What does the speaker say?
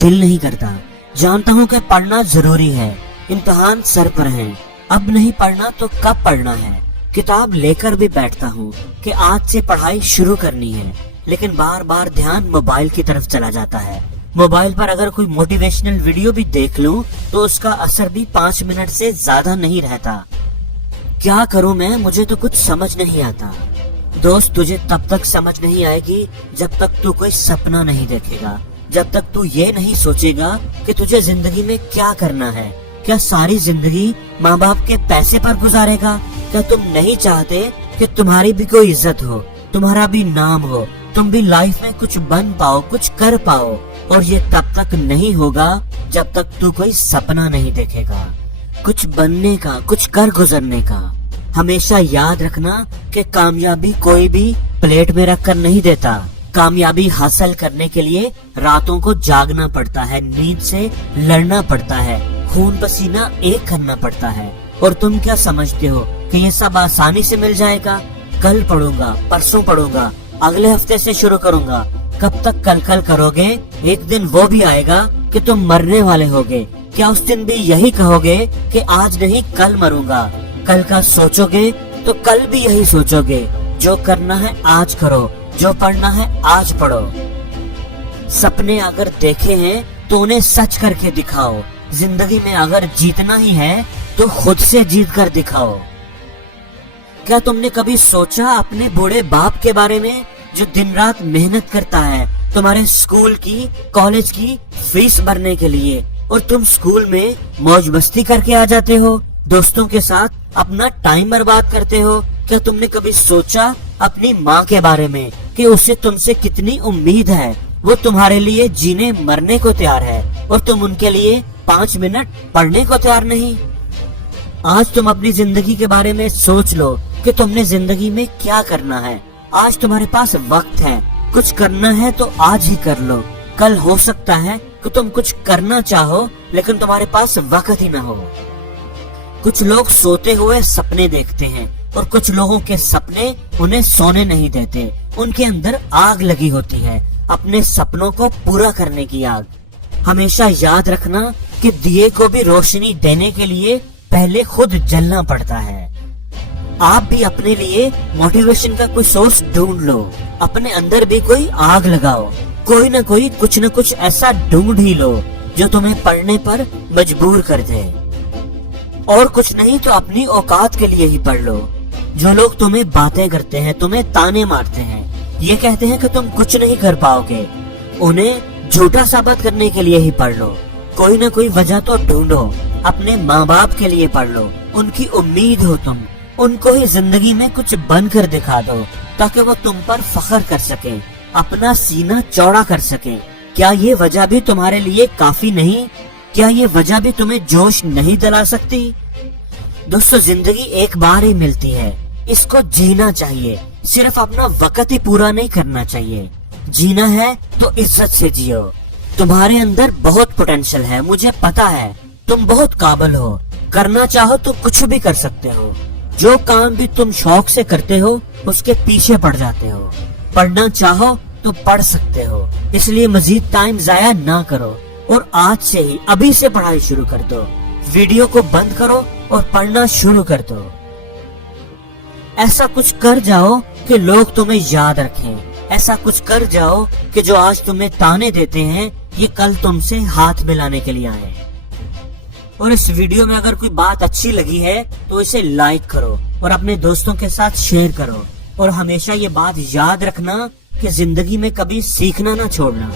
दिल नहीं करता। जानता हूँ कि पढ़ना जरूरी है, इम्तिहान सर पर हैं, अब नहीं पढ़ना तो कब पढ़ना है। किताब लेकर भी बैठता हूँ कि आज से पढ़ाई शुरू करनी है, लेकिन बार बार ध्यान मोबाइल की तरफ चला जाता है। मोबाइल पर अगर कोई मोटिवेशनल वीडियो भी देख लूं तो उसका असर भी 5 मिनट से ज्यादा नहीं रहता। क्या करूं मैं, मुझे तो कुछ समझ नहीं आता। दोस्त, तुझे तब तक समझ नहीं आएगी जब तक तू कोई सपना नहीं देखेगा, जब तक तू ये नहीं सोचेगा कि तुझे जिंदगी में क्या करना है। क्या सारी जिंदगी माँ बाप के पैसे पर गुजारेगा? क्या तुम नहीं चाहते कि तुम्हारी भी कोई इज्जत हो, तुम्हारा भी नाम हो, तुम भी लाइफ में कुछ बन पाओ, कुछ कर पाओ? और ये तब तक नहीं होगा जब तक तू कोई सपना नहीं देखेगा, कुछ बनने का, कुछ कर गुजरने का। हमेशा याद रखना कि कामयाबी कोई भी प्लेट में रख कर नहीं देता। कामयाबी हासिल करने के लिए रातों को जागना पड़ता है, नींद से लड़ना पड़ता है, खून पसीना एक करना पड़ता है। और तुम क्या समझते हो कि ये सब आसानी से मिल जाएगा? कल पढ़ूंगा, परसों पढ़ूंगा, अगले हफ्ते से शुरू करूंगा। कब तक कल कल करोगे? एक दिन वो भी आएगा कि तुम मरने वाले होगे। क्या उस दिन भी यही कहोगे कि आज नहीं कल मरूंगा? कल का सोचोगे तो कल भी यही सोचोगे। जो करना है आज करो, जो पढ़ना है आज पढ़ो। सपने अगर देखे हैं तो उन्हें सच करके दिखाओ। जिंदगी में अगर जीतना ही है तो खुद से जीत कर दिखाओ। क्या तुमने कभी सोचा अपने बूढ़े बाप के बारे में, जो दिन रात मेहनत करता है तुम्हारे स्कूल की, कॉलेज की फीस भरने के लिए, और तुम स्कूल में मौज मस्ती करके आ जाते हो, दोस्तों के साथ अपना टाइम बर्बाद करते हो? क्या तुमने कभी सोचा अपनी माँ के बारे में कि उसे तुमसे कितनी उम्मीद है? वो तुम्हारे लिए जीने मरने को तैयार है और तुम उनके लिए 5 मिनट पढ़ने को तैयार नहीं। आज तुम अपनी जिंदगी के बारे में सोच लो कि तुमने जिंदगी में क्या करना है। आज तुम्हारे पास वक्त है, कुछ करना है तो आज ही कर लो। कल हो सकता है कि तुम कुछ करना चाहो लेकिन तुम्हारे पास वक्त ही ना हो। कुछ लोग सोते हुए सपने देखते हैं और कुछ लोगों के सपने उन्हें सोने नहीं देते। उनके अंदर आग लगी होती है, अपने सपनों को पूरा करने की आग। हमेशा याद रखना कि दिए को भी रोशनी देने के लिए पहले खुद जलना पड़ता है। आप भी अपने लिए मोटिवेशन का कोई सोर्स ढूंढ लो, अपने अंदर भी कोई आग लगाओ। कोई ना कोई कुछ न कुछ ऐसा ढूंढ ही लो जो तुम्हें पढ़ने पर मजबूर कर दे। और कुछ नहीं तो अपनी औकात के लिए ही पढ़ लो। जो लोग तुम्हें बातें करते हैं, तुम्हें ताने मारते हैं, ये कहते हैं कि तुम कुछ नहीं कर पाओगे, उन्हें झूठा साबित करने के लिए ही पढ़ लो। कोई ना कोई वजह तो ढूंढो। अपने माँ बाप के लिए पढ़ लो, उनकी उम्मीद हो तुम, उनको ही जिंदगी में कुछ बनकर दिखा दो ताकि वो तुम पर फख्र कर सके, अपना सीना चौड़ा कर सके। क्या ये वजह भी तुम्हारे लिए काफी नहीं? क्या ये वजह भी तुम्हें जोश नहीं दिला सकती? दोस्तों, जिंदगी एक बार ही मिलती है, इसको जीना चाहिए। सिर्फ अपना वक्त ही पूरा नहीं करना चाहिए। जीना है तो इज्जत से जियो। तुम्हारे अंदर बहुत पोटेंशियल है, मुझे पता है। तुम बहुत काबिल हो, करना चाहो तो कुछ भी कर सकते हो। जो काम भी तुम शौक से करते हो उसके पीछे पड़ जाते हो। पढ़ना चाहो तो पढ़ सकते हो, इसलिए मजीद टाइम जाया ना करो और आज से ही, अभी से पढ़ाई शुरू कर दो। वीडियो को बंद करो और पढ़ना शुरू कर दो। ऐसा कुछ कर जाओ कि लोग तुम्हें याद रखें। ऐसा कुछ कर जाओ कि जो आज तुम्हें ताने देते हैं ये कल तुमसे हाथ मिलाने के लिए आए। और इस वीडियो में अगर कोई बात अच्छी लगी है तो इसे लाइक करो और अपने दोस्तों के साथ शेयर करो। और हमेशा ये बात याद रखना कि जिंदगी में कभी सीखना ना छोड़ना।